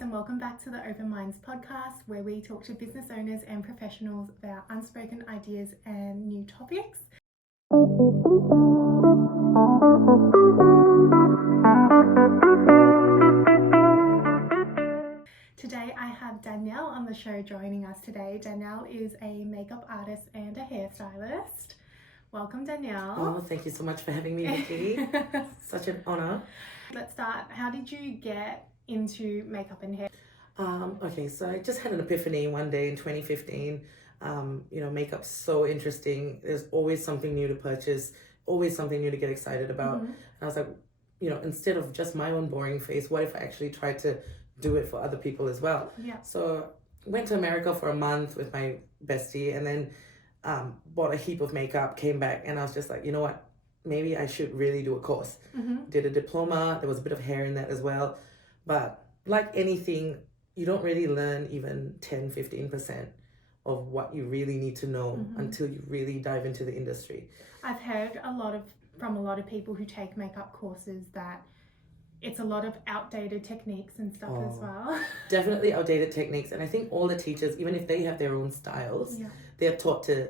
and welcome back to the Open Minds podcast, where we talk to business owners and professionals about unspoken ideas and new topics. Today I have Danielle on the show joining us today. Danielle is a makeup artist and a hairstylist. Welcome, Danielle. Oh, thank you so much for having me, Viki. Such an honor. Let's start. How did you get into makeup and hair? Okay, so I just had an epiphany one day in 2015. Makeup's so interesting. There's always something new to purchase, always something new to get excited about. Mm-hmm. And I was like, instead of just my own boring face, what if I actually tried to do it for other people as well? Yeah. So went to America for a month with my bestie, and then bought a heap of makeup, came back, and I was just like, you know what? Maybe I should really do a course. Mm-hmm. Did a diploma. There was a bit of hair in that as well. But like anything, you don't really learn even 10-15% of what you really need to know until you really dive into the industry. I've heard from a lot of people who take makeup courses that it's a lot of outdated techniques and stuff as well. Definitely outdated techniques. And I think all the teachers, even if they have their own styles, they're taught to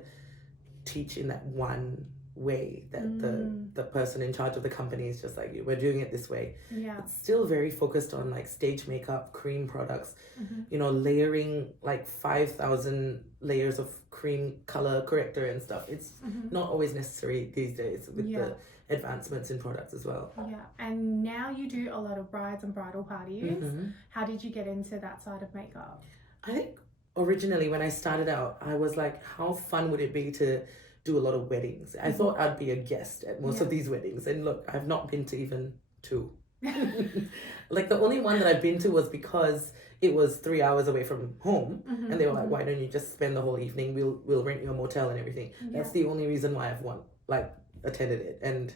teach in that one way that the person in charge of the company is just like, we're doing it this way. It's still very focused on like stage makeup, cream products, layering like 5,000 layers of cream color corrector and stuff. It's not always necessary these days with the advancements in products as well. And now you do a lot of brides and bridal parties. How did you get into that side of makeup? I think originally when I started out, I was like, how fun would it be to do a lot of weddings? I thought I'd be a guest at most of these weddings, and look, I've not been to even 2. Like the only one that I've been to was because it was 3 hours away from home, and they were like, why don't you just spend the whole evening, we'll rent you a motel and everything. That's the only reason why I've attended it. And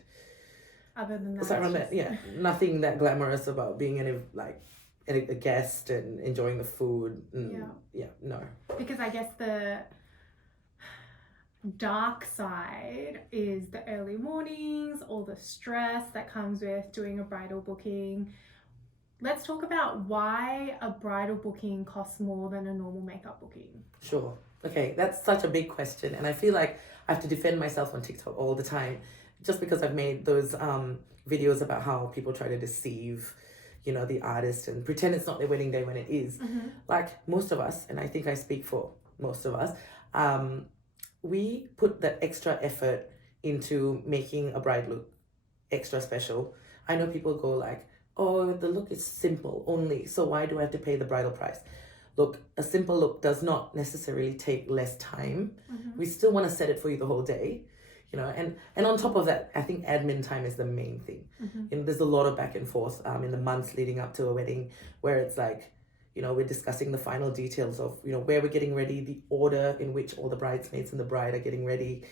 other than that, aside from that, nothing that glamorous about being a guest and enjoying the food. No, because I guess the dark side is the early mornings, all the stress that comes with doing a bridal booking. Let's talk about why a bridal booking costs more than a normal makeup booking. Sure. Okay, that's such a big question, and I feel like I have to defend myself on TikTok all the time, just because I've made those videos about how people try to deceive the artist and pretend it's not their wedding day when it is. Like most of us, and I think I speak for most of us, we put that extra effort into making a bride look extra special. I know people go like, oh, the look is simple only, so why do I have to pay the bridal price? Look, a simple look does not necessarily take less time. We still want to set it for you the whole day, and on top of that, I think admin time is the main thing. There's a lot of back and forth in the months leading up to a wedding, where it's like, we're discussing the final details of, where we're getting ready, the order in which all the bridesmaids and the bride are getting ready.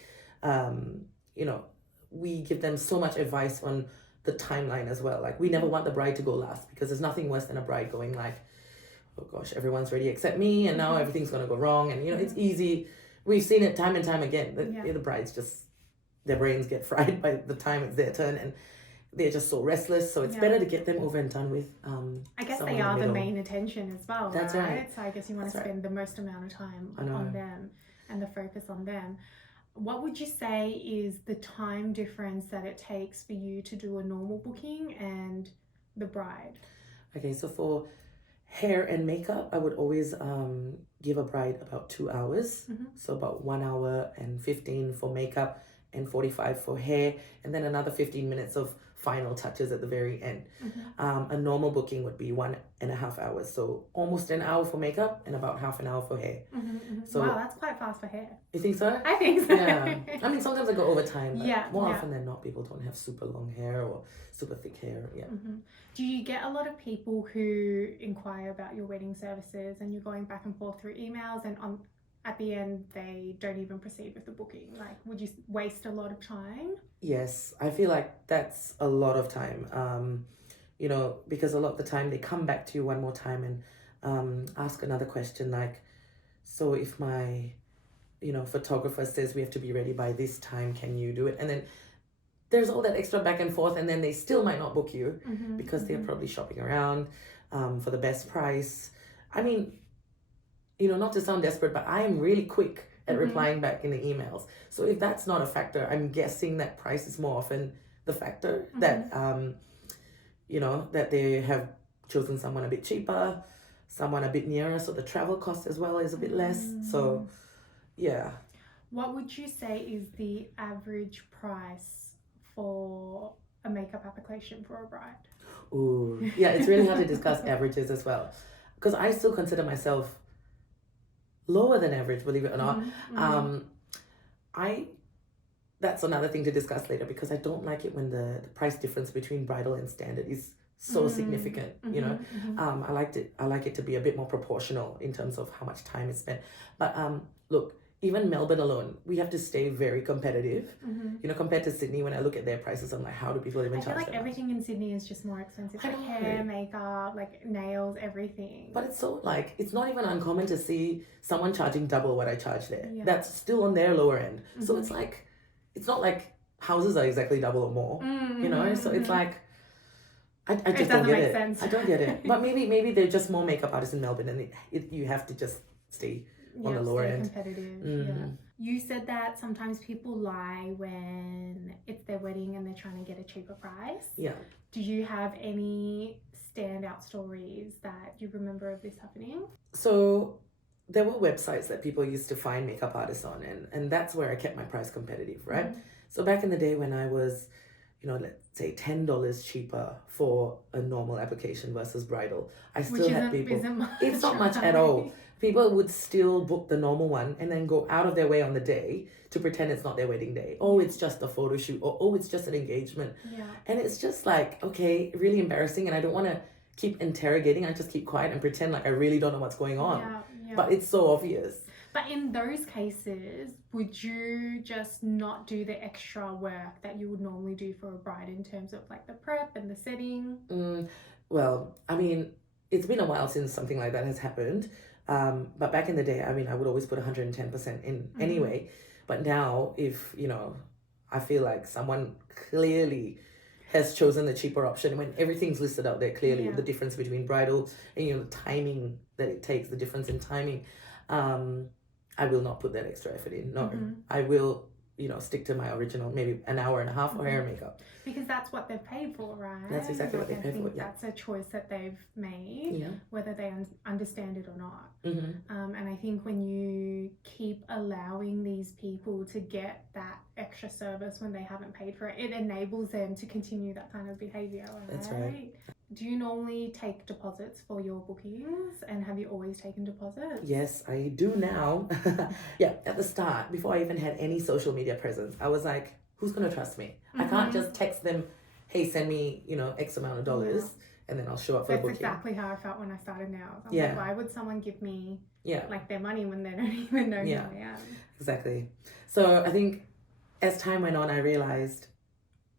We give them so much advice on the timeline as well. Like, we never want the bride to go last, because there's nothing worse than a bride going like, oh gosh, everyone's ready except me, and now everything's going to go wrong. And, it's easy. We've seen it time and time again. The brides just, their brains get fried by the time it's their turn, and they're just so restless. So it's better to get them over and done with. I guess they are the main attention as well. That's right. So I guess you want to spend the most amount of time on them and the focus on them. What would you say is the time difference that it takes for you to do a normal booking and the bride? Okay, so for hair and makeup, I would always give a bride about 2 hours. So about 1 hour and 15 for makeup and 45 for hair, and then another 15 minutes of final touches at the very end. A normal booking would be 1.5 hours, so almost an hour for makeup and about half an hour for hair. So wow, that's quite fast for hair. You think so? I think so. Yeah. I mean, sometimes I go over time, but more Yeah. often than not, people don't have super long hair or super thick hair. Do you get a lot of people who inquire about your wedding services and you're going back and forth through emails, and at the end they don't even proceed with the booking? Like, would you waste a lot of time? Yes, I feel like that's a lot of time. Because a lot of the time they come back to you one more time and ask another question like, so if my photographer says we have to be ready by this time, can you do it? And then there's all that extra back and forth, and then they still might not book you because they're probably shopping around. for the best price. I mean, not to sound desperate, but I am really quick at replying back in the emails. So if that's not a factor, I'm guessing that price is more often the factor, that that they have chosen someone a bit cheaper, someone a bit nearer, so the travel cost as well is a bit less. So yeah. What would you say is the average price for a makeup application for a bride? Ooh, yeah, it's really hard to discuss averages as well, because I still consider myself lower than average, believe it or not. That's another thing to discuss later, because I don't like it when the price difference between bridal and standard is so significant. I like it to be a bit more proportional in terms of how much time is spent. But look, even Melbourne alone, we have to stay very competitive. Compared to Sydney, when I look at their prices, I'm like, how do people even charge that? I feel like everything in Sydney is just more expensive. Like hair, makeup, like nails, everything. But it's so it's not even uncommon to see someone charging double what I charge there. Yeah. That's still on their lower end. So it's like, it's not like houses are exactly double or more, So it's like, I just don't get it. Sense. I don't get it. But maybe they're just more makeup artists in Melbourne, and you have to just stay on the lower end. Competitive. Yeah. You said that sometimes people lie when it's their wedding and they're trying to get a cheaper price. Yeah. Do you have any standout stories that you remember of this happening? So there were websites that people used to find makeup artists on, and that's where I kept my price competitive, right? So back in the day when I was, let's say $10 cheaper for a normal application versus bridal, I still had people. It's not much at all. People would still book the normal one and then go out of their way on the day to pretend it's not their wedding day. Oh, it's just a photo shoot, or oh, it's just an engagement. Yeah. And it's just like, okay, really embarrassing, and I don't want to keep interrogating. I just keep quiet and pretend like I really don't know what's going on. Yeah. But it's so obvious. But in those cases, would you just not do the extra work that you would normally do for a bride in terms of like the prep and the setting? Well, I mean, it's been a while since something like that has happened. But back in the day, I mean, I would always put 110% in anyway. But now, if, I feel like someone clearly has chosen the cheaper option, when everything's listed out there clearly, the difference between bridal and, the timing that it takes, the difference in timing, I will not put that extra effort in. No, I will, stick to my original, maybe an hour and a half for hair and makeup. Because that's what they've paid for, right? That's exactly what they paid for. Yeah. That's a choice that they've made, whether they understand it or not. And I think when you keep allowing these people to get that extra service when they haven't paid for it, it enables them to continue that kind of behavior, right? That's right. Do you normally take deposits for your bookings, and have you always taken deposits? Yes, I do now. At the start, before I even had any social media presence, I was like, who's going to trust me? I can't just text them, hey, send me, X amount of dollars, and then I'll show up for the booking. That's exactly how I felt when I started nails. I'm like, why would someone give me like their money when they don't even know who I am? Exactly. So I think as time went on, I realized,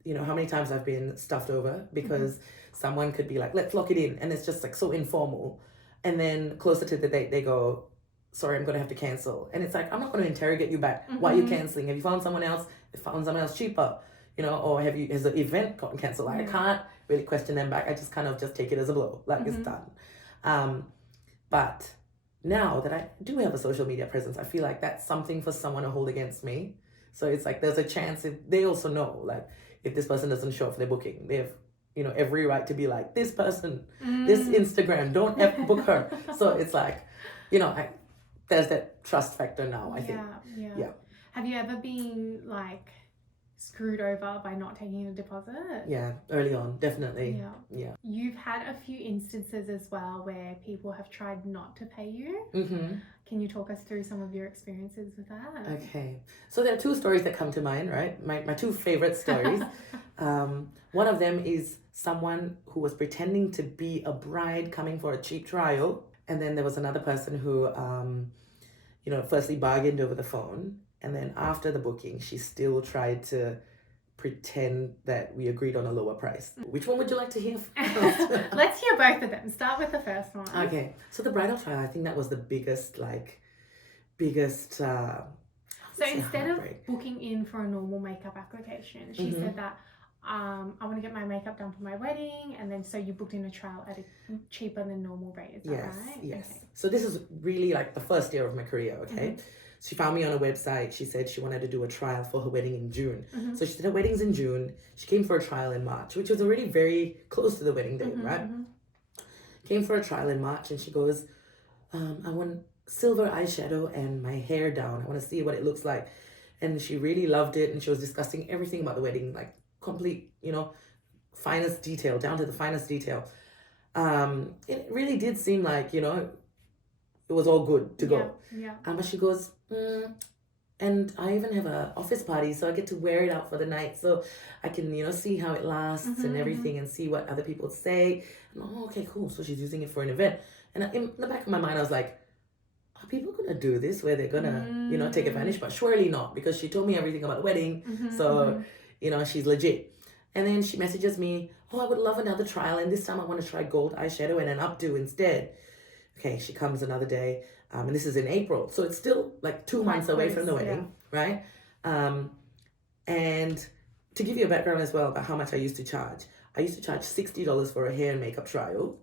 how many times I've been stuffed over because someone could be like, let's lock it in, and it's just like so informal. And then closer to the date, they go, sorry, I'm going to have to cancel. And it's like, I'm not going to interrogate you back. Why are you canceling? Have you found someone else? Found someone else cheaper? Or has the event gotten cancelled? Like, I can't really question them back. I just kind of just take it as a blow. Like, it's done. But now that I do have a social media presence, I feel like that's something for someone to hold against me. So it's like, there's a chance if they also know, like, if this person doesn't show up for their booking, they have, every right to be like, this person, this Instagram, don't book her. So it's like, there's that trust factor now, I think. Yeah. Have you ever been like screwed over by not taking a deposit? Yeah, early on, definitely. Yeah. You've had a few instances as well where people have tried not to pay you. Can you talk us through some of your experiences with that? Okay. So there are two stories that come to mind, right? My two favorite stories. One of them is someone who was pretending to be a bride coming for a cheap trial. And then there was another person who, firstly bargained over the phone. And then after the booking, she still tried to pretend that we agreed on a lower price. Which one would you like to hear first? Let's hear both of them. Start with the first one. Okay. So the bridal trial, I think that was the biggest. So instead of booking in for a normal makeup application, she said that I want to get my makeup done for my wedding, and then so you booked in a trial at a cheaper than normal rate, is that right? Yes. Okay. So this is really like the first year of my career, okay? Mm-hmm. She found me on a website. She said she wanted to do a trial for her wedding in June. Mm-hmm. So she said her wedding's in June. She came for a trial in March, which was already very close to the wedding date, Mm-hmm, right? mm-hmm. Came for a trial in March, and she goes, I want silver eyeshadow and my hair down. I want to see what it looks like. And she really loved it, and she was discussing everything about the wedding, like complete, finest detail, down to the finest detail. It really did seem like, it was all good to go. Yeah. But she goes, and I even have a office party, so I get to wear it out for the night, so I can, see how it lasts and everything, and see what other people say. And okay, cool. So she's using it for an event. And in the back of my mind, I was like, are people gonna do this where they're gonna, take advantage? But surely not, because she told me everything about the wedding, so she's legit. And then she messages me, I would love another trial, and this time I want to try gold eyeshadow and an updo instead. Okay, she comes another day, and this is in April, so it's still like 2 months away from the wedding, right? And to give you a background as well about how much I used to charge $60 for a hair and makeup trial,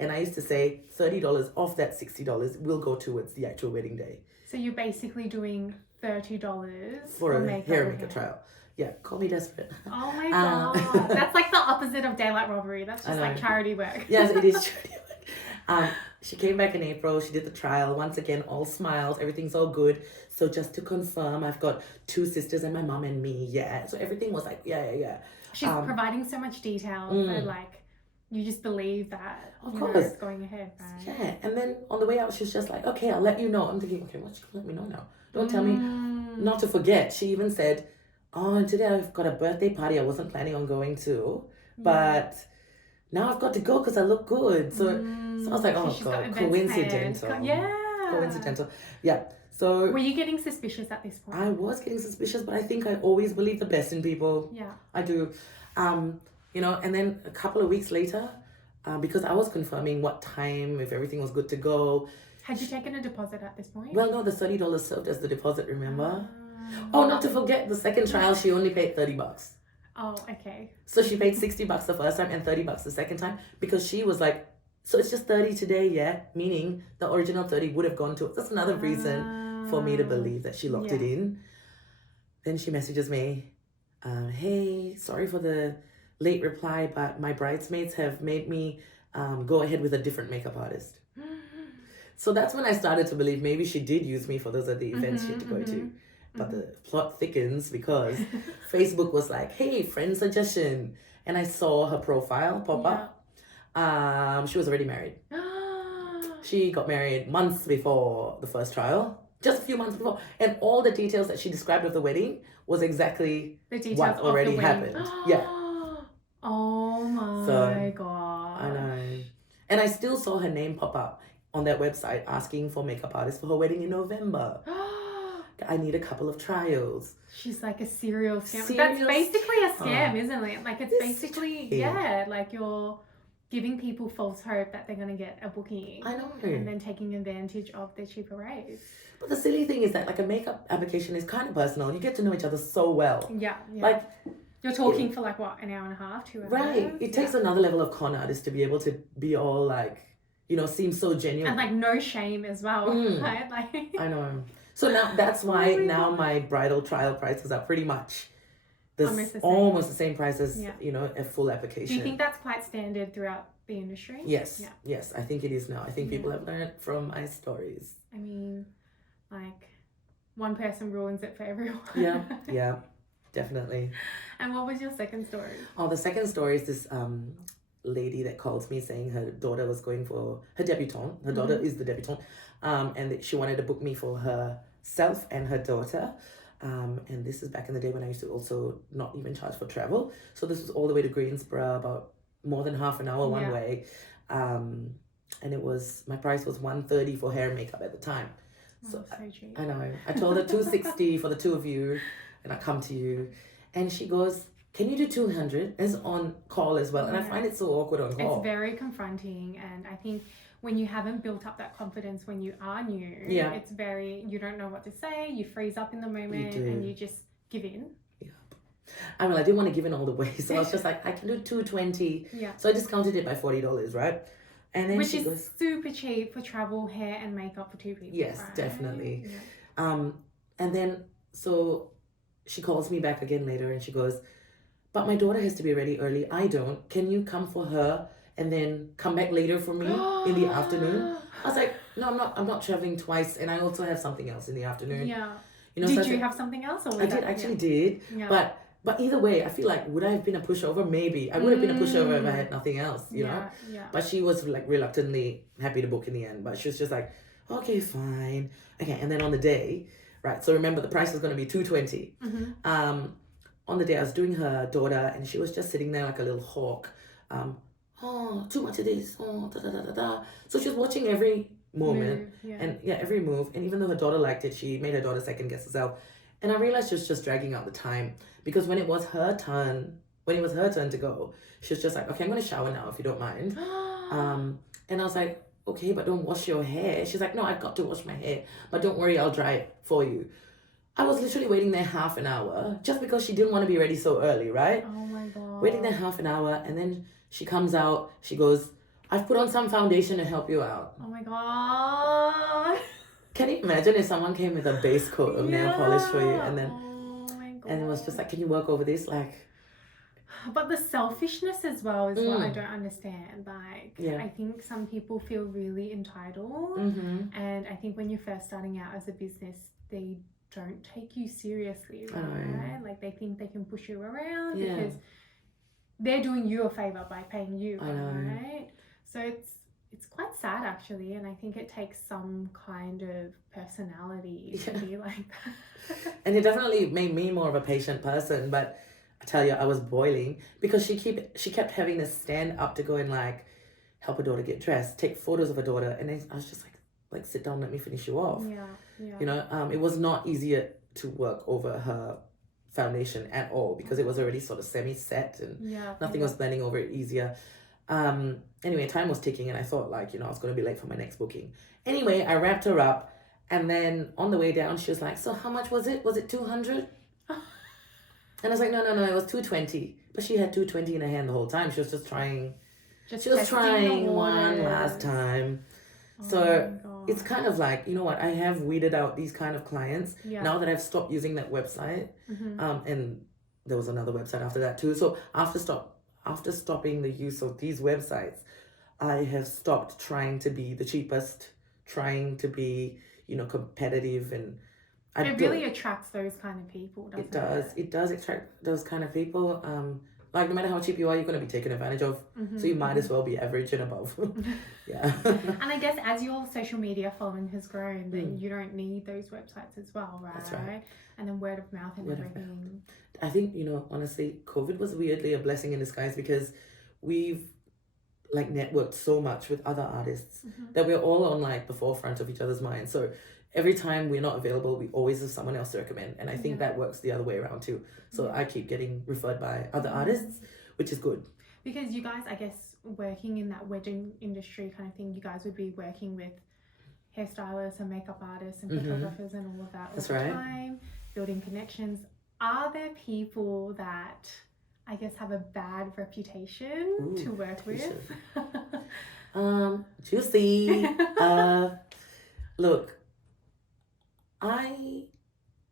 and I used to say $30 off that $60 will go towards the actual wedding day. So you're basically doing $30 for a hair and makeup trial. Yeah, call me desperate. Oh my god, that's like the opposite of daylight robbery. That's just like charity work. Yes, it is charity work. She came back in April. She did the trial. Once again, all smiles. Everything's all good. So just to confirm, I've got 2 sisters and my mom and me. Yeah. So everything was like, yeah. She's providing so much detail. So like, you just believe that it's going ahead, right? Yeah. And then on the way out, she was just like, okay, I'll let you know. I'm thinking, okay, what's she gonna let me know now? Don't tell me not to forget. She even said, and today I've got a birthday party I wasn't planning on going to, but now I've got to go because I look good. So I was like, oh god, coincidental. Coincidental. Yeah. So were you getting suspicious at this point? I was getting suspicious, but I think I always believe the best in people. Yeah. I do. And then a couple of weeks later, because I was confirming what time, if everything was good to go. Had you taken a deposit at this point? Well, no, the $30 served as the deposit, remember? Oh, not to forget, the second trial, she only paid $30. Oh, okay. So she paid $60 the first time and $30 the second time, because she was like, so it's just 30 today, yeah? Meaning the original 30 would have gone to, that's another reason for me to believe that she locked it in. Then she messages me, hey, sorry for the late reply, but my bridesmaids have made me go ahead with a different makeup artist. So that's when I started to believe maybe she did use me for those other events she had to go to. But the plot thickens because Facebook was like, hey, friend suggestion. And I saw her profile pop up. She was already married. She got married months before the first trial. Just a few months before. And all the details that she described of the wedding was exactly what already happened. Yeah. Oh my god. I know. And I still saw her name pop up on that website asking for makeup artists for her wedding in November. I need a couple of trials. She's like a serial scam. That's basically a scam, isn't it? Like, it's basically, like you're giving people false hope that they're going to get a booking. I know. And then taking advantage of the cheaper rates. But the silly thing is that, like, a makeup application is kind of personal. You get to know each other so well. Yeah. Like, you're talking for like, what, an hour and a half, 2 hours? Right. It takes another level of con artist to be able to be all, like, seem so genuine. And, like, no shame as well, right? Like, I know. So now that's why my bridal trial prices are pretty much almost the same price as a full application. Do you think that's quite standard throughout the industry? Yes. Yeah. Yes, I think it is now. I think people have learned from my stories. I mean, like, one person ruins it for everyone. Yeah, definitely. And what was your second story? Oh, the second story is this lady that calls me saying her daughter was going for her debutante. Her daughter is the debutante. And she wanted to book me for herself and her daughter. And this is back in the day when I used to also not even charge for travel. So this was all the way to Greensboro, about more than half an hour one way. And my price was $130 for hair and makeup at the time. So cheap. I know. I told her $260 for the two of you, and I come to you. And she goes, can you do $200? It's on call as well. And I find it so awkward on call. It's very confronting. And I think when you haven't built up that confidence when you are new, you don't know what to say. You freeze up in the moment and you just give in. I mean, I didn't want to give in all the way, so I was just like, I can do $220. Yeah. So I discounted it by $40, right? And then Which she is goes, super cheap for travel, hair, and makeup for 2 people. yes, right? definitely. Yeah. And then so she calls me back again later, and she goes, but my daughter has to be ready early. I don't. Can you come for her and then come back later for me in the afternoon? I was like, no, I'm not traveling twice, and I also have something else in the afternoon. Yeah. You know, Did so you have something else? Or I did actually did. Yeah. But either way, I feel like, would I have been a pushover? Maybe. I would have been a pushover if I had nothing else, you know? Yeah. But she was like reluctantly happy to book in the end. But she was just like, okay, fine. Okay, and then on the day, right, so remember the price was going to be $220. Mm-hmm. On the day I was doing her daughter, and she was just sitting there like a little hawk. Oh, too much of this. Oh, da da da da da. So she was watching every moment, and every move. And even though her daughter liked it, she made her daughter second guess herself. And I realized she was just dragging out the time, because when it was her turn to go, she was just like, okay, I'm gonna shower now if you don't mind. And I was like, okay, but don't wash your hair. She's like, no, I've got to wash my hair, but don't worry, I'll dry it for you. I was literally waiting there half an hour just because she didn't want to be ready so early, right? Oh my god. Waiting there half an hour, and then she comes out, she goes, I've put on some foundation to help you out. Oh my god. Can you imagine if someone came with a base coat of nail polish for you, and then and it was just like, can you work over this? Like, but the selfishness as well is what I don't understand. Like, I think some people feel really entitled, and I think when you're first starting out as a business, they don't take you seriously, right? Like, they think they can push you around because they're doing you a favor by paying you, right? So it's quite sad actually, and I think it takes some kind of personality to be like that. And it definitely made me more of a patient person, but I tell you, I was boiling because she kept having to stand up to go and like help her daughter get dressed, take photos of her daughter, and then I was just like sit down, let me finish you off. You know, it was not easier to work over her foundation at all because it was already sort of semi-set and nothing was blending over it easier. Anyway, time was ticking, and I thought, like, you know, I was going to be late for my next booking. Anyway, I wrapped her up, and then on the way down, she was like, so how much was it? Was it 200? And I was like, no, it was 220. But she had 220 in her hand the whole time. She was just trying. She was trying one last time. So it's kind of like, you know what, I have weeded out these kind of clients now that I've stopped using that website. And there was another website after that too. So after stopping the use of these websites, I have stopped trying to be the cheapest, trying to be, you know, competitive, and it really attracts those kind of people, doesn't it? It does attract those kind of people. Like, no matter how cheap you are, you're going to be taken advantage of. So you might as well be average and above. And I guess as your social media following has grown, then you don't need those websites as well, right? That's right. And then word of mouth and everything. I think, you know, honestly, COVID was weirdly a blessing in disguise because we've like networked so much with other artists that we're all on like the forefront of each other's minds. So every time we're not available, we always have someone else to recommend. And I think that works the other way around too. So I keep getting referred by other artists, which is good. Because you guys, I guess, working in that wedding industry kind of thing, you guys would be working with hairstylists and makeup artists and photographers and all of that all the time, building connections. Are there people that, I guess, have a bad reputation to work with? Juicy. Look, I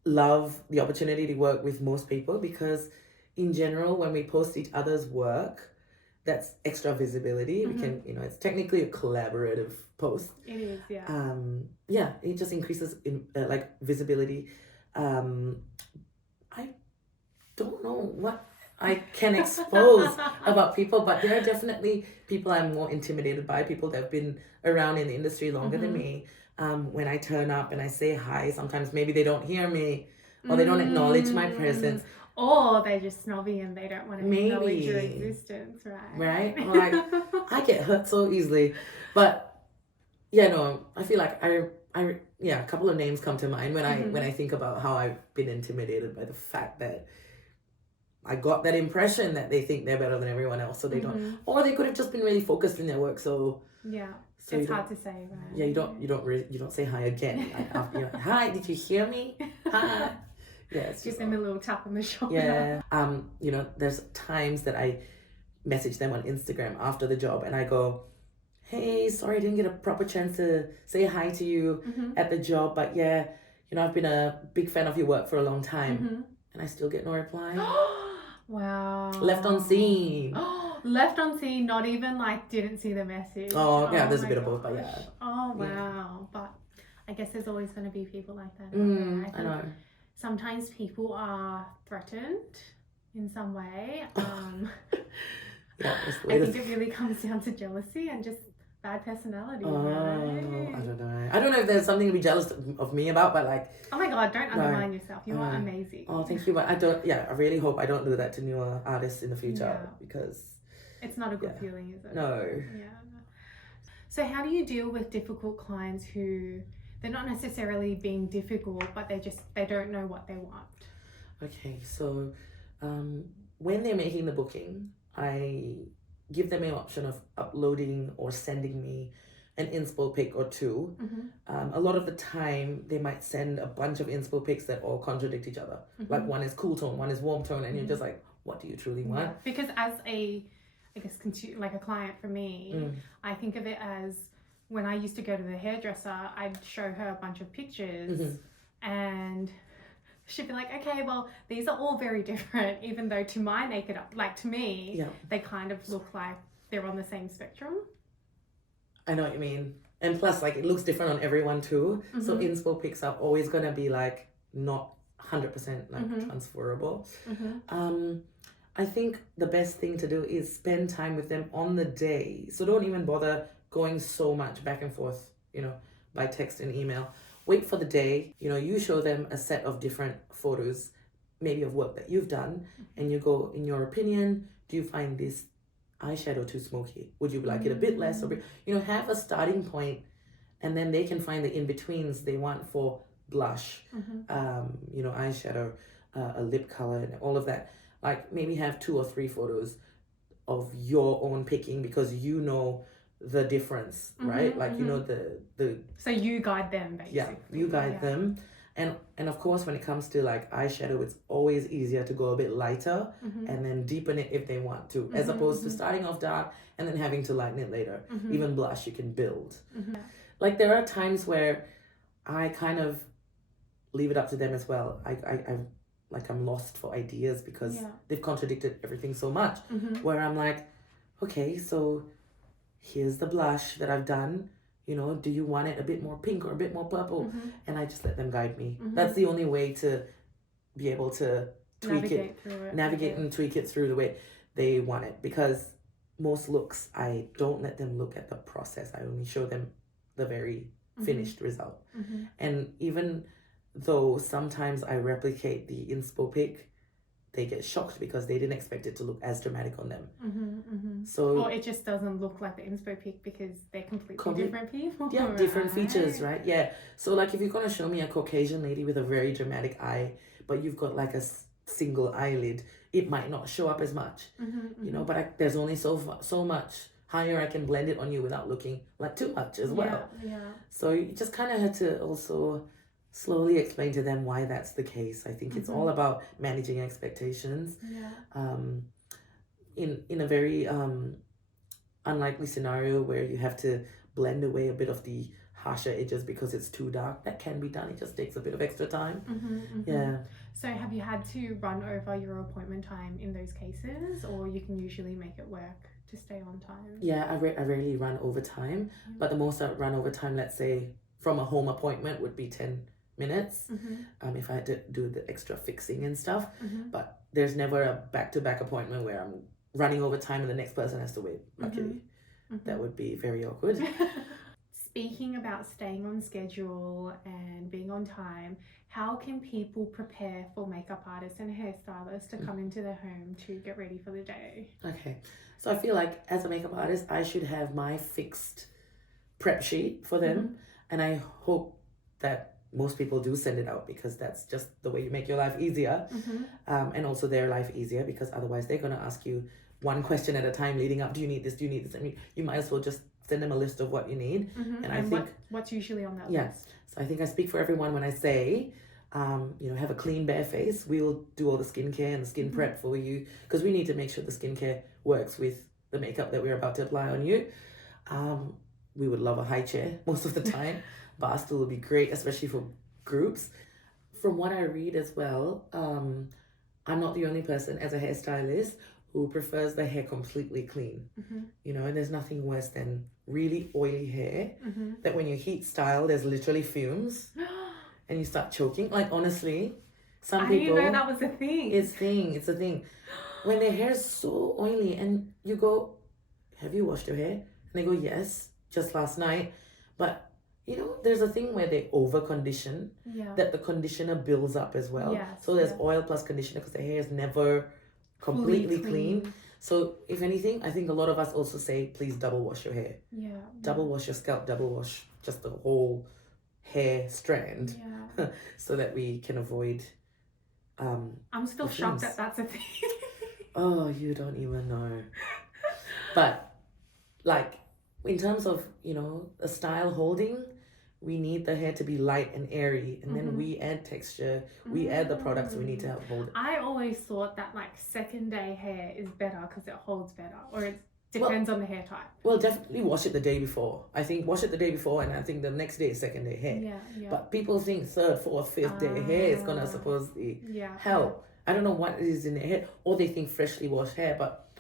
love the opportunity to work with most people because in general, when we post each other's work, that's extra visibility. We can, you know, it's technically a collaborative post. It is, it just increases in like visibility. I don't know what I can expose about people, but there are definitely people I'm more intimidated by, people that have been around in the industry longer than me. When I turn up and I say hi, sometimes maybe they don't hear me or they don't acknowledge my presence. Or they're just snobby and they don't want to acknowledge your existence, right? Right? Like, I get hurt so easily. But, yeah, no, I feel like a couple of names come to mind when I think about how I've been intimidated by the fact that I got that impression that they think they're better than everyone else, so they don't. Or they could have just been really focused in their work, so... Yeah. So it's hard to say, right? Yeah, you don't say hi again. Like, after, you're like, hi, did you hear me? Hi. Yeah, it's Give just them a little tap on the shoulder. yeah. You know, there's times that I message them on Instagram after the job and I go, hey, sorry I didn't get a proper chance to say hi to you at the job, but yeah, you know, I've been a big fan of your work for a long time. And I still get no reply. Wow. Left on scene. Left on scene, not even like didn't see the message. Oh, yeah, there's a my bit of both, but yeah. gosh. Oh, wow. Yeah. But I guess there's always going to be people like that. I know. Sometimes people are threatened in some way. Yeah, I think it really comes down to jealousy and just bad personality. Right? I don't know if there's something to be jealous of me about, but like, oh my god, don't undermine yourself. You are amazing. Oh, thank you. But I really hope I don't do that to newer artists in the future because it's not a good feeling, is it? No. Yeah. So how do you deal with difficult clients who they're not necessarily being difficult, but they don't know what they want? Okay, so when they're making the booking, I give them an option of uploading or sending me an inspo pic or two. A lot of the time, they might send a bunch of inspo pics that all contradict each other. Like one is cool tone, one is warm tone, and you're just like, what do you truly want? Yeah. Because as like a client for me, I think of it as when I used to go to the hairdresser, I'd show her a bunch of pictures and she'd be like, okay, well, these are all very different, even though to my naked, like to me, they kind of look like they're on the same spectrum. I know what you mean. And plus, like, it looks different on everyone too. So inspo pics are always going to be like not 100% like transferable. I think the best thing to do is spend time with them on the day. So don't even bother going so much back and forth, you know, by text and email. Wait for the day, you know, you show them a set of different photos, maybe of work that you've done, and you go, in your opinion, do you find this eyeshadow too smoky? Would you like it a bit less? Or, you know, have a starting point, and then they can find the in-betweens they want for blush, you know, eyeshadow, a lip color, and all of that. Like, maybe have 2 or 3 photos of your own picking because you know the difference, right? Like, you know, the so you guide them, basically. Yeah, you guide them. And of course, when it comes to like eyeshadow, it's always easier to go a bit lighter and then deepen it if they want to, as opposed to starting off dark and then having to lighten it later. Even blush you can build. Like, there are times where I kind of leave it up to them as well. I'm lost for ideas because they've contradicted everything so much, where I'm like, okay, so here's the blush that I've done, you know, do you want it a bit more pink or a bit more purple? And I just let them guide me. That's the only way to be able to navigate and tweak it through the way they want it, because most looks, I don't let them look at the process. I only show them the very finished result. And even though sometimes I replicate the inspo pic, they get shocked because they didn't expect it to look as dramatic on them. So, or it just doesn't look like the inspo pic because they're completely different people. Yeah, different features, right? Yeah. So like, if you're gonna show me a Caucasian lady with a very dramatic eye, but you've got like a single eyelid, it might not show up as much, you know. But there's only so much higher I can blend it on you without looking like too much as well. So you just kind of had to also slowly explain to them why that's the case. I think it's all about managing expectations. In a very unlikely scenario where you have to blend away a bit of the harsher edges because it's too dark, that can be done. It just takes a bit of extra time. So have you had to run over your appointment time in those cases, or you can usually make it work to stay on time? I rarely run over time, but the most I run over time, let's say from a home appointment, would be 10 minutes if I had to do the extra fixing and stuff. But there's never a back-to-back appointment where I'm running over time and the next person has to wait. Luckily. That would be very awkward. Speaking about staying on schedule and being on time, how can people prepare for makeup artists and hairstylists to come into their home to get ready for the day? Okay, so I feel like as a makeup artist, I should have my fixed prep sheet for them, and I hope that most people do send it out, because that's just the way you make your life easier, and also their life easier, because otherwise they're going to ask you one question at a time leading up. Do you need this? Do you need this? I mean, you might as well just send them a list of what you need. And I think what's usually on that list? So I think I speak for everyone when I say have a clean bare face. We'll do all the skincare and the skin prep for you because we need to make sure the skincare works with the makeup that we're about to apply on you. We would love a high chair most of the time. Bar stool would be great, especially for groups. From what I read as well, I'm not the only person as a hairstylist who prefers the hair completely clean. And there's nothing worse than really oily hair that when you heat style, there's literally fumes and you start choking. Like, honestly, some people... I didn't know that was a thing. It's a thing. When their hair is so oily and you go, have you washed your hair? And they go, yes, just last night. But, there's a thing where they over-condition, that the conditioner builds up as well. Yes, so there's oil plus conditioner because their hair is never completely clean. So if anything, I think a lot of us also say, please double wash your hair. Double wash your scalp, double wash just the whole hair strand so that we can avoid I'm still shocked that that's a thing. Oh, you don't even know. But like in terms of a style holding, we need the hair to be light and airy, and then we add texture, we add the products we need to help hold it. I always thought that like second day hair is better because it holds better, or it depends on the hair type. Well, definitely wash it the day before. I think wash it the day before, and I think the next day is second day hair. Yeah. But people think third, fourth, fifth day hair is gonna supposedly help. I don't know what it is in their hair, or they think freshly washed hair, but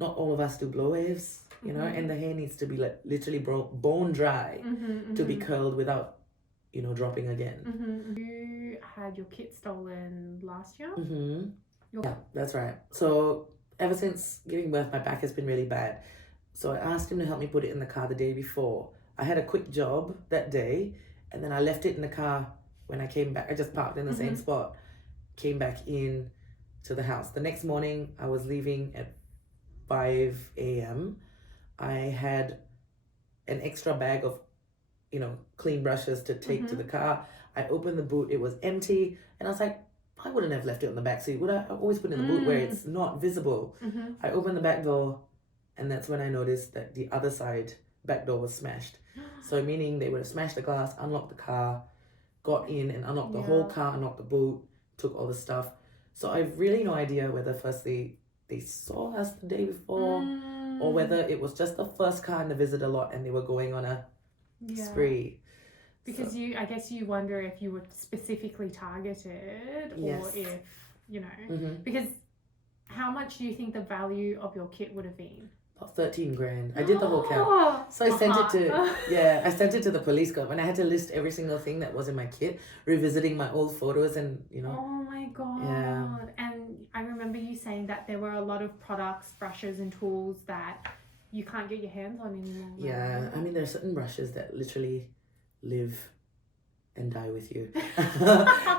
not all of us do blow waves. And the hair needs to be like literally bone dry to be curled without, dropping again. You had your kit stolen last year? Yeah, that's right. So ever since giving birth, my back has been really bad. So I asked him to help me put it in the car the day before. I had a quick job that day, and then I left it in the car when I came back. I just parked in the same spot, came back in to the house. The next morning, I was leaving at 5 a.m. I had an extra bag of, clean brushes to take to the car. I opened the boot, it was empty, and I was like, I wouldn't have left it on the back seat, would I? I always put it in the boot where it's not visible. I opened the back door, and that's when I noticed that the other side back door was smashed. So meaning they would have smashed the glass, unlocked the car, got in and unlocked the whole car, unlocked the boot, took all the stuff. So I've really no idea whether firstly they saw us the day before, or whether it was just the first car in the visitor lot and they were going on a spree. Because I guess you wonder if you were specifically targeted, or if, because how much do you think the value of your kit would have been? About 13 grand. I did the whole count. So I sent it to the police code, and I had to list every single thing that was in my kit, revisiting my old photos and, Oh my God. Yeah. And I remember you saying that there were a lot of products, brushes and tools that you can't get your hands on anymore. Yeah. Right? I mean, there are certain brushes that literally live and die with you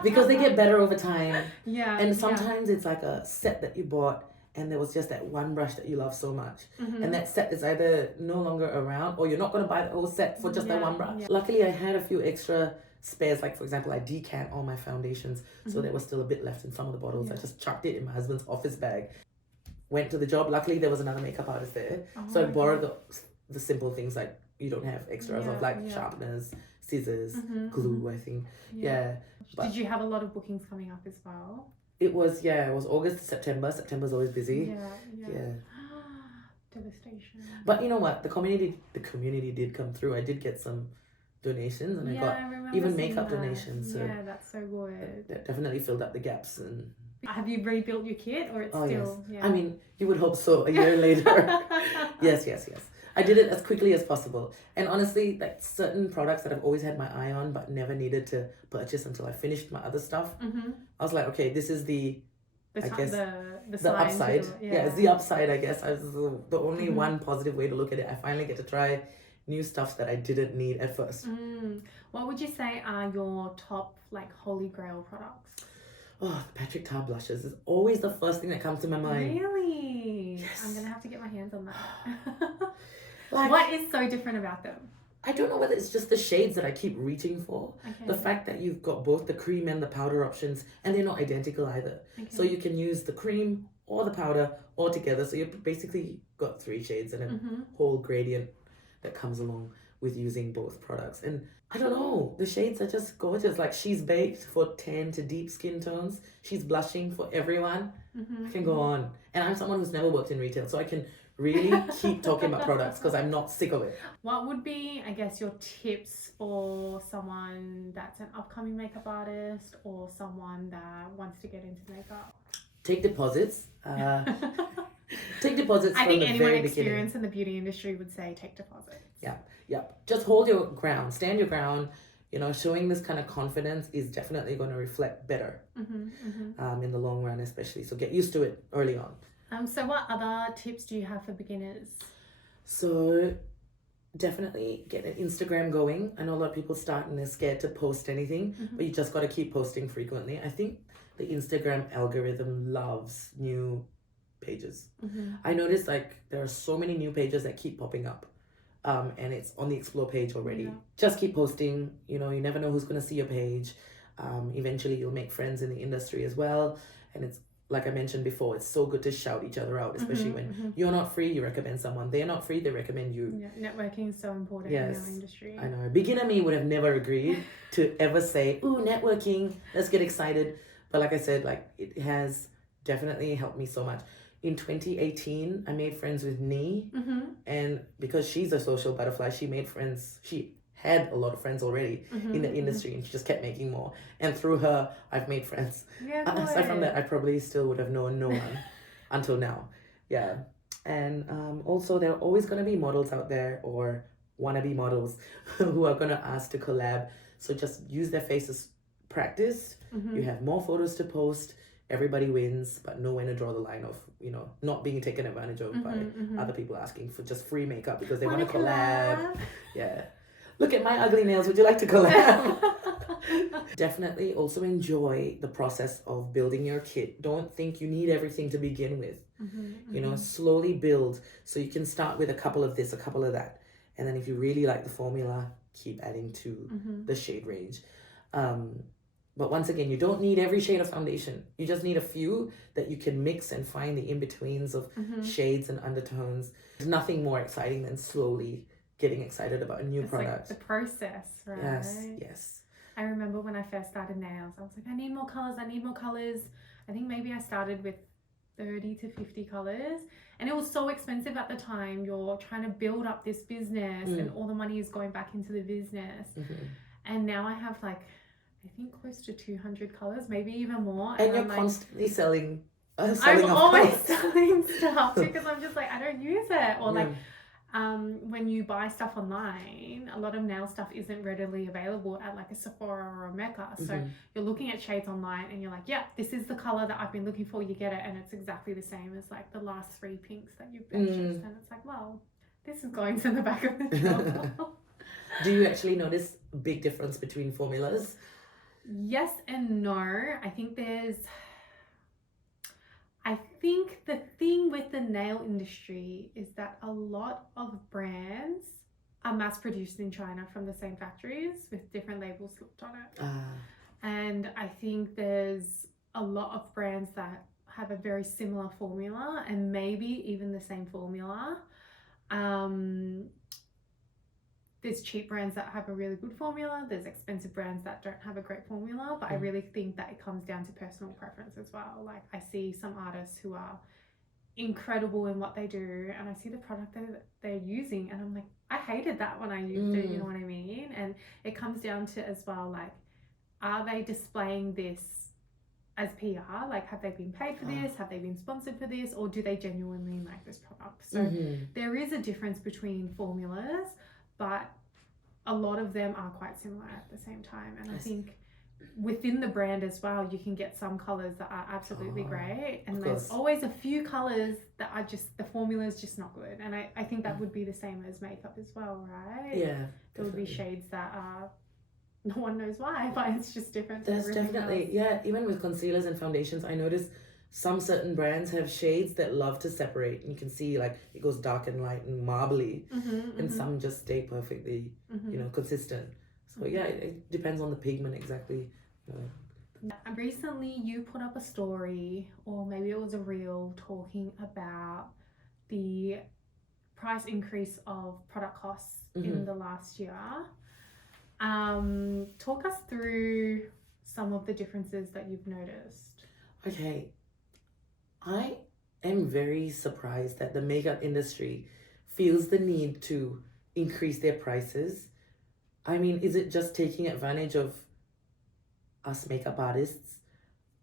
because they get better over time. Yeah. And sometimes it's like a set that you bought, and there was just that one brush that you love so much, and that set is either no longer around, or you're not going to buy the whole set for just that one brush. Luckily, I had a few extra spares. Like, for example, I decant all my foundations, so there was still a bit left in some of the bottles. I just chucked it in my husband's office bag, went to the job. Luckily, there was another makeup artist there, so I borrowed the simple things, like you don't have extras of like sharpeners, scissors, glue, I think. But did you have a lot of bookings coming up as well? It was August to September. September's always busy. Yeah. Devastation. But you know what? The community did come through. I did get some donations, and I got even makeup donations. So that's so good. That definitely filled up the gaps. And have you rebuilt your kit, or it's still? Yes. I mean, you would hope so. A year later. Yes. I did it as quickly as possible. And honestly, like certain products that I've always had my eye on but never needed to purchase until I finished my other stuff. I was like, okay, this is the upside. It's the upside, I guess. It's the only one positive way to look at it. I finally get to try new stuff that I didn't need at first. What would you say are your top like holy grail products? Oh, Patrick Tar blushes is always the first thing that comes to my mind. Really? Yes. I'm gonna have to get my hands on that. Like, what is so different about them? I don't know whether it's just the shades that I keep reaching for. The fact that you've got both the cream and the powder options, and they're not identical either. So you can use the cream or the powder all together. So you've basically got 3 shades and a whole gradient that comes along with using both products. And I don't know, the shades are just gorgeous. Like, she's baked for tan to deep skin tones. She's blushing for everyone. I can go on. And I'm someone who's never worked in retail, so I can really keep talking about products because I'm not sick of it. What would be, I guess, your tips for someone that's an upcoming makeup artist or someone that wants to get into makeup? Take deposits. Take deposits I from think the anyone very experienced beginning. in the beauty industry would say take deposits. Yeah. Just hold your ground. Stand your ground. You know, showing this kind of confidence is definitely going to reflect better in the long run, especially. So get used to it early on. So what other tips do you have for beginners? So definitely get an Instagram going. I know a lot of people start and they're scared to post anything, but you just got to keep posting frequently. I think the Instagram algorithm loves new pages. I noticed like there are so many new pages that keep popping up. And it's on the explore page already. Yeah. Just keep posting. You know, you never know who's going to see your page. Eventually you'll make friends in the industry as well. And it's, like I mentioned before, it's so good to shout each other out, especially when you're not free, you recommend someone. They're not free, they recommend you. Yeah, networking is so important in our industry. I know. Beginner me would have never agreed to ever say, ooh, networking, let's get excited. But like I said, like, it has definitely helped me so much. In 2018, I made friends with Nee, and because she's a social butterfly, she made friends. She had a lot of friends already in the industry, and she just kept making more. And through her, I've made friends. Yeah, Aside from that, I probably still would have known no one until now. Yeah, and also there are always going to be models out there or wannabe models who are going to ask to collab. So just use their faces, practice. You have more photos to post. Everybody wins, but know when to draw the line of, you know, not being taken advantage of by other people asking for just free makeup because they want to collab. Yeah. Look at my ugly nails. Would you like to collab? Definitely also enjoy the process of building your kit. Don't think you need everything to begin with. You know, slowly build. So you can start with a couple of this, a couple of that. And then if you really like the formula, keep adding to the shade range. But once again, you don't need every shade of foundation. You just need a few that you can mix and find the in-betweens of shades and undertones. There's nothing more exciting than slowly getting excited about a new product. Like the process, right? Yes. I remember when I first started nails, I was like, I need more colors. I think maybe I started with 30 to 50 colors. And it was so expensive at the time. You're trying to build up this business and all the money is going back into the business. And now I have like, I think close to 200 colors, maybe even more. And you're constantly selling I'm always selling stuff because I'm just like, I don't use it. Or like, when you buy stuff online, a lot of nail stuff isn't readily available at like a Sephora or a Mecca. So you're looking at shades online and you're like, yeah, this is the color that I've been looking for. You get it. And it's exactly the same as like the last 3 pinks that you've purchased. And it's like, well, this is going to the back of the drawer. Do you actually notice a big difference between formulas? Yes and no. I think the thing with the nail industry is that a lot of brands are mass produced in China from the same factories with different labels slipped on it. And I think there's a lot of brands that have a very similar formula and maybe even the same formula. There's cheap brands that have a really good formula. There's expensive brands that don't have a great formula. But I really think that it comes down to personal preference as well. Like I see some artists who are incredible in what they do and I see the product that they're using and I'm like, I hated that when I used it, you know what I mean? And it comes down to as well, like, are they displaying this as PR? Like, have they been paid for this? Have they been sponsored for this? Or do they genuinely like this product? So there is a difference between formulas, but a lot of them are quite similar at the same time. And I think within the brand as well, you can get some colors that are absolutely great. And there's always a few colors that are just, the formula is just not good. And I think that would be the same as makeup as well, right? Yeah. There would be shades that are, no one knows why, but it's just different. There's definitely, even with concealers and foundations, I notice some certain brands have shades that love to separate. And you can see like it goes dark and light and marbly, and some just stay perfectly, you know, consistent. So yeah, it depends on the pigment exactly. Recently you put up a story, or maybe it was a reel, talking about the price increase of product costs Mm-hmm. in the last year. Talk us through some of the differences that you've noticed. Okay, I am very surprised that the makeup industry feels the need to increase their prices. I mean, is it just taking advantage of us makeup artists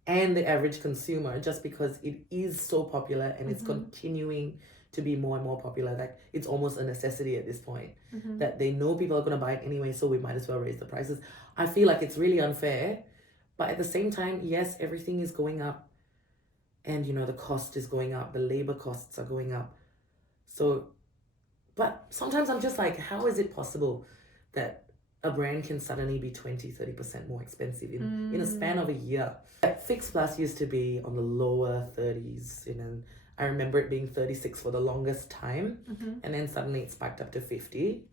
and the average consumer just because it is so popular and it's continuing to be more and more popular? Like, it's almost a necessity at this point that they know people are going to buy it anyway, so we might as well raise the prices. I feel like it's really unfair, but at the same time, yes, everything is going up, and you know, the cost is going up, the labor costs are going up. So, but sometimes I'm just like, how is it possible that a brand can suddenly be 20-30% more expensive in a span of a year? Fix Plus used to be on the lower 30s, you know. I remember it being 36 for the longest time, and then suddenly it spiked up to 50.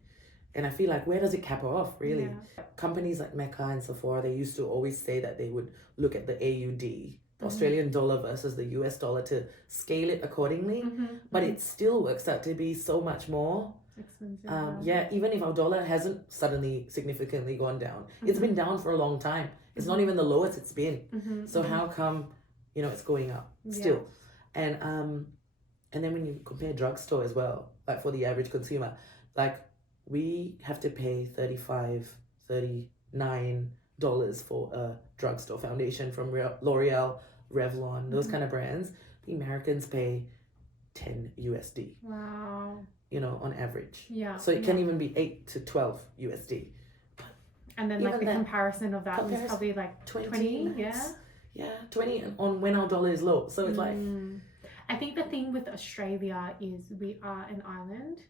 And I feel like, where does it cap off, really? Yeah. Companies like Mecca and Sephora, they used to always say that they would look at the AUD, the Australian dollar versus the US dollar, to scale it accordingly. But it still works out to be so much more expensive. yeah, even if our dollar hasn't suddenly significantly gone down, it's been down for a long time. It's not even the lowest it's been. So how come, you know, it's going up still? And then when you compare drugstore as well, like for the average consumer, like we have to pay $35, $39 for a drugstore foundation from L'Oreal, Revlon, those kind of brands. The Americans pay 10 USD. Wow. You know, on average. Yeah. So it can even be 8 to 12 USD. And then like the comparison of that was probably like 20, yeah? Yeah, 20 on when our dollar is low. So it's like... I think the thing with Australia is we are an island,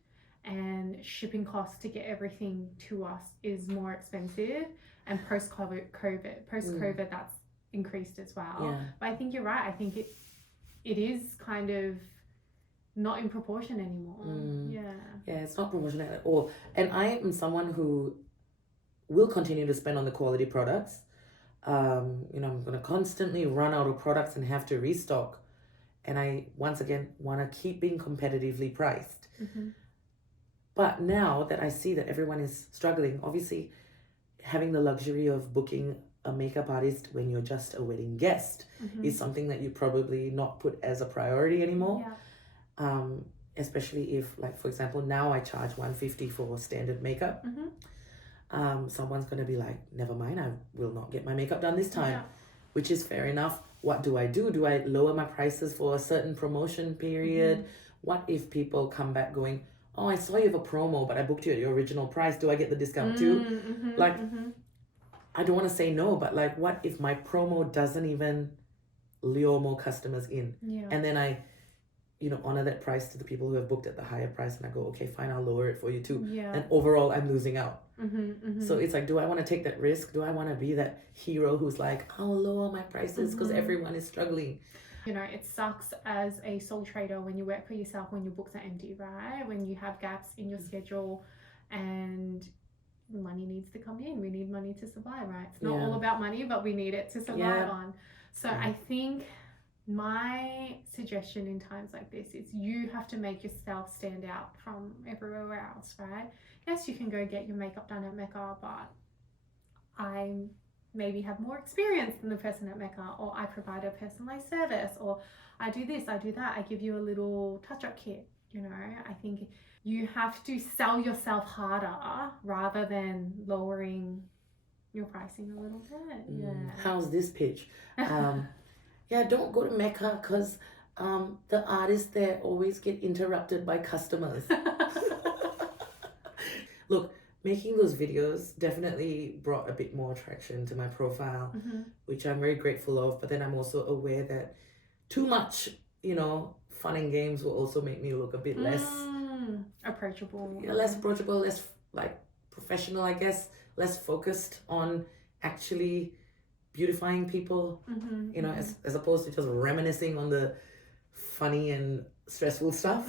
and shipping costs to get everything to us is more expensive, and post-COVID that's increased as well. Yeah. But I think you're right. I think it is kind of not in proportion anymore. Yeah, it's not proportionate at all. And I am someone who will continue to spend on the quality products. You know, I'm going to constantly run out of products and have to restock. And I, once again, want to keep being competitively priced. But now that I see that everyone is struggling, obviously having the luxury of booking a makeup artist when you're just a wedding guest is something that you probably not put as a priority anymore. Especially if, like, for example, now I charge $150 for standard makeup. Someone's going to be like, never mind, I will not get my makeup done this time, which is fair enough. What do? Do I lower my prices for a certain promotion period? What if people come back going, oh, I saw you have a promo, but I booked you at your original price. Do I get the discount too? I don't want to say no, but like, what if my promo doesn't even lure more customers in? And then I, you know, honor that price to the people who have booked at the higher price, and I go, okay, fine, I'll lower it for you too. And overall, I'm losing out. So it's like, do I want to take that risk? Do I want to be that hero who's like, I'll lower my prices because everyone is struggling? You know, it sucks as a sole trader when you work for yourself, when your books are empty, right? When you have gaps in your schedule and money needs to come in. We need money to survive, right? It's not all about money, but we need it to survive on. So I think my suggestion in times like this is you have to make yourself stand out from everywhere else, right? Yes, you can go get your makeup done at Mecca, but I maybe have more experience than the person at Mecca, or I provide a personalized service, or I do this, I do that, I give you a little touch-up kit. You know, I think you have to sell yourself harder rather than lowering your pricing a little bit. How's this pitch? Yeah, don't go to Mecca because the artists there always get interrupted by customers. Look, making those videos definitely brought a bit more traction to my profile, which I'm very grateful of. But then I'm also aware that too much, you know, fun and games will also make me look a bit less approachable. Yeah, less approachable, less like professional, I guess, less focused on actually beautifying people, you know, as opposed to just reminiscing on the funny and stressful stuff.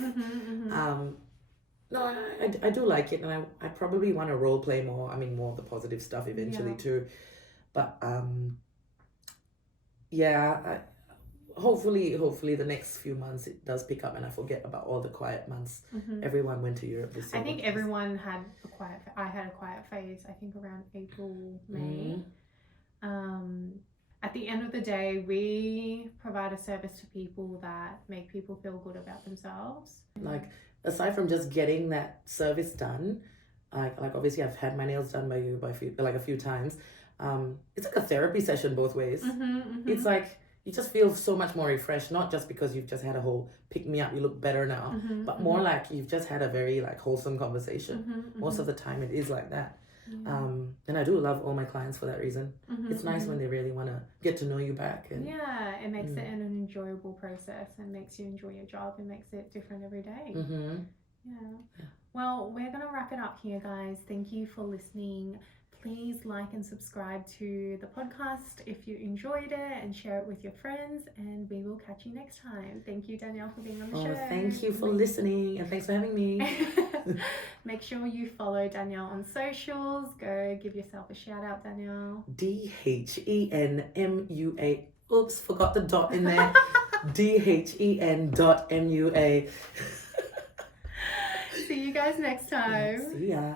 No, I do like it, and I probably want to role play more. I mean, more of the positive stuff eventually too. But hopefully the next few months it does pick up and I forget about all the quiet months. Everyone went to Europe this year. I think everyone had a quiet. I had a quiet phase. I think around April, May. At the end of the day, we provide a service to people that make people feel good about themselves. Like, aside from just getting that service done, like obviously I've had my nails done by you a few times. It's like a therapy session both ways. It's like you just feel so much more refreshed, not just because you've just had a whole pick me up, you look better now, but more like you've just had a very like wholesome conversation. Most of the time it is like that. And I do love all my clients for that reason. It's nice when they really want to get to know you back. And it makes it an enjoyable process and makes you enjoy your job and makes it different every day. Well, we're going to wrap it up here, guys. Thank you for listening. Please like and subscribe to the podcast if you enjoyed it, and share it with your friends, and we will catch you next time. Thank you, Danielle, for being on the show. Thank you for listening, and thanks for having me. Make sure you follow Danielle on socials. Go give yourself a shout out, Danielle. DHENMUA. Oops, forgot the dot in there. DHEN.MUA. See you guys next time. See ya.